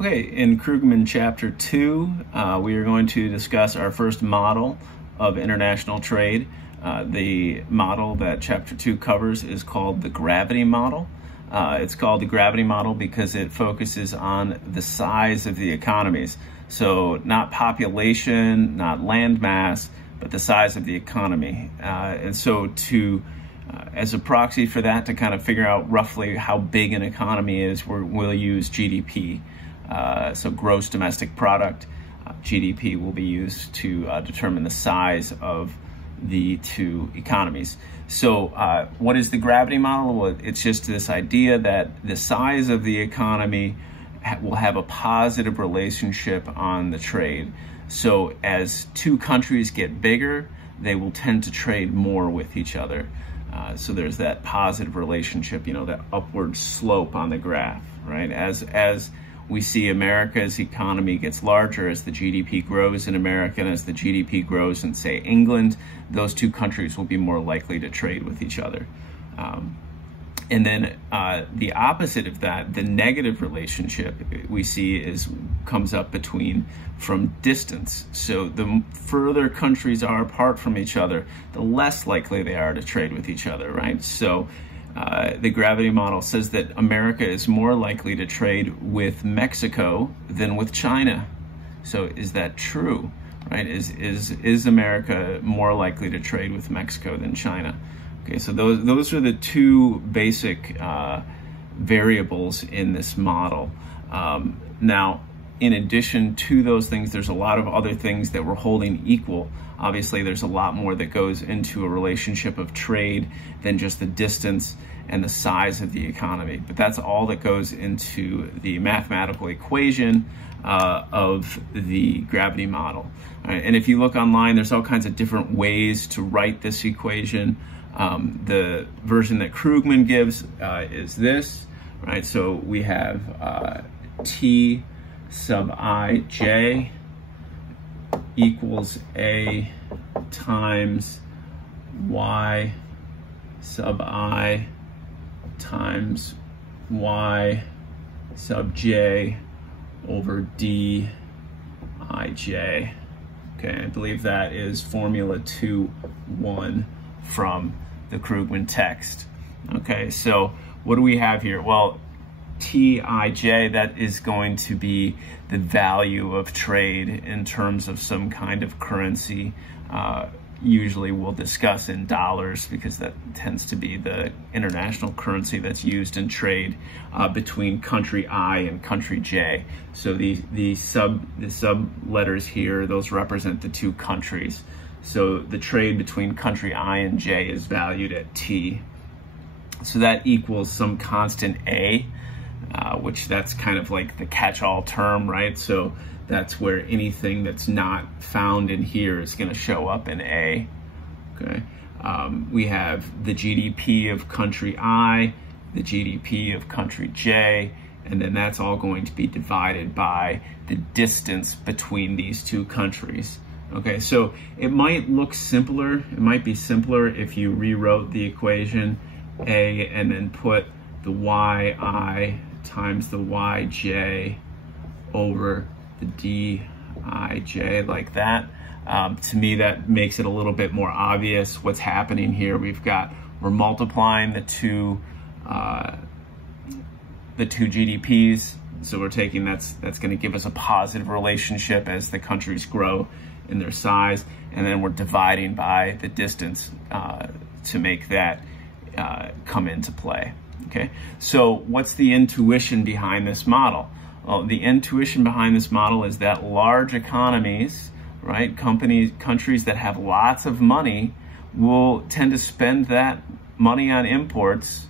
Okay, in Krugman Chapter 2, we are going to discuss our first model of international trade. The model that Chapter 2 covers is called the gravity model. It's called the gravity model because it focuses on the size of the economies. So not population, not land mass, but the size of the economy. And so as a proxy for that, to kind of figure out roughly how big an economy is, we'll use GDP. So gross domestic product, GDP, will be used to determine the size of the two economies. So what is the gravity model? Well, it's just this idea that the size of the economy will have a positive relationship on the trade. So as two countries get bigger, they will tend to trade more with each other. So there's that positive relationship, that upward slope on the graph, right? As we see America's economy gets larger, as the GDP grows in America, and as the GDP grows in, say, England, those two countries will be more likely to trade with each other. And then the opposite of that, the negative relationship we see comes up from distance. So the further countries are apart from each other, the less likely they are to trade with each other, right? So the gravity model says that America is more likely to trade with Mexico than with China. So is that true, right? Is America more likely to trade with Mexico than China? Okay, so those are the two basic variables in this model. Now, in addition to those things, there's a lot of other things that we're holding equal. Obviously, there's a lot more that goes into a relationship of trade than just the distance and the size of the economy. But that's all that goes into the mathematical equation of the gravity model. And if you look online, there's all kinds of different ways to write this equation. The version that Krugman gives is this, right? So we have T sub ij equals A times Y sub I times Y sub j over D ij. Okay, I believe that is formula 2.1 from the Krugman text. Okay, so what do we have here? Well, Tij, that is going to be the value of trade in terms of some kind of currency. Usually we'll discuss in dollars because that tends to be the international currency that's used in trade between country I and country J. So the sub letters here, those represent the two countries. So the trade between country I and J is valued at T. So that equals some constant A, which that's kind of like the catch-all term, right? So that's where anything that's not found in here is going to show up in A. Okay. We have the GDP of country I, the GDP of country J, and then that's all going to be divided by the distance between these two countries. Okay, so it might look simpler. It might be simpler if you rewrote the equation A and then put the yi times the yj over the dij like that. To me, that makes it a little bit more obvious what's happening here. We're multiplying the two GDPs. So we're taking that's going to give us a positive relationship as the countries grow in their size, and then we're dividing by the distance to make that come into play. Okay, so what's the intuition behind this model? Well, the intuition behind this model is that large economies, right, countries that have lots of money will tend to spend that money on imports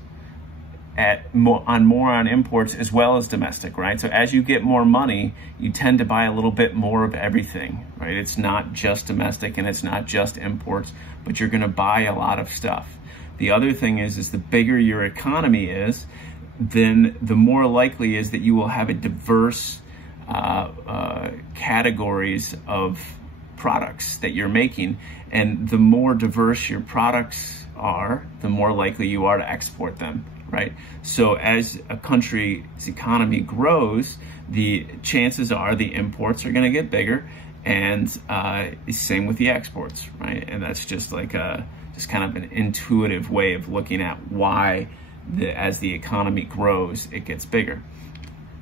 more on imports as well as domestic, right? So as you get more money, you tend to buy a little bit more of everything, right? It's not just domestic and it's not just imports, but you're going to buy a lot of stuff. The other thing is the bigger your economy is, then the more likely is that you will have a diverse categories of products that you're making, and the more diverse your products are, the more likely you are to export them, right? So as a country's economy grows, the chances are the imports are going to get bigger, and same with the exports, right? And that's just like just kind of an intuitive way of looking at why as the economy grows, it gets bigger.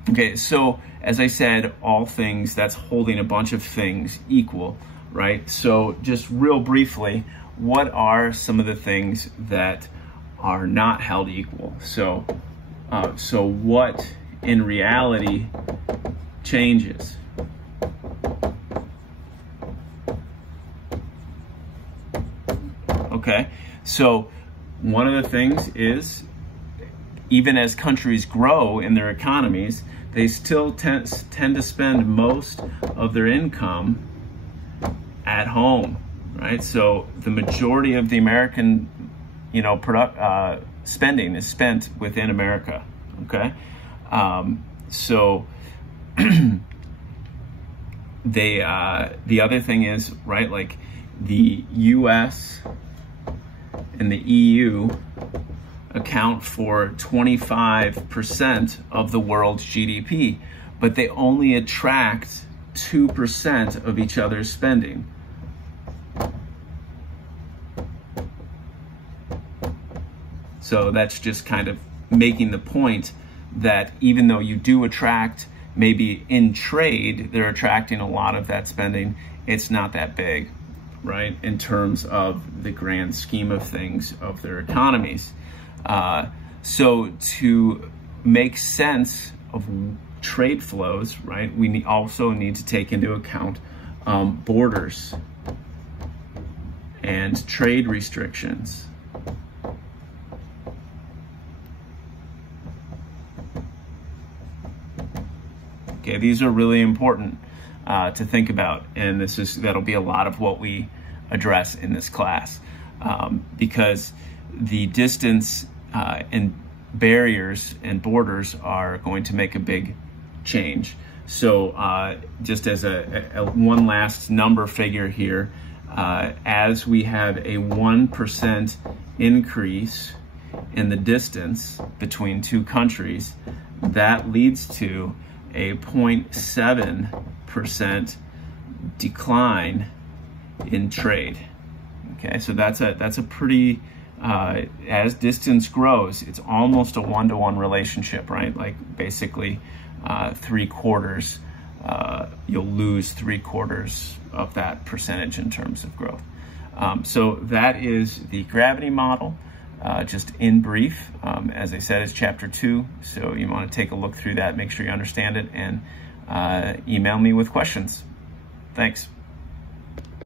Okay, so as I said, all things, that's holding a bunch of things equal, right? So just real briefly, what are some of the things that are not held equal? So what in reality changes? Okay, so one of the things is, even as countries grow in their economies, they still tend to spend most of their income at home, right? So the majority of the American, spending is spent within America. Okay, so the other thing is, right, like the U.S. and the EU account for 25% of the world's GDP, but they only attract 2% of each other's spending. So that's just kind of making the point that even though you do attract, maybe in trade, they're attracting a lot of that spending, it's not that big, right, in terms of the grand scheme of things of their economies. So to make sense of trade flows, right, we also need to take into account borders and trade restrictions. Okay, these are really important to think about, and that'll be a lot of what we address in this class, because the distance and barriers and borders are going to make a big change. So just as one last number figure here, as we have a 1% increase in the distance between two countries, that leads to a 0.7% decline in trade. Okay, so that's a pretty, as distance grows, it's almost a one-to-one relationship, right? Like basically 3/4, you'll lose 3/4 of that percentage in terms of growth. So that is the gravity model. Just in brief, as I said, it's chapter 2, so you want to take a look through that, make sure you understand it, and email me with questions. Thanks.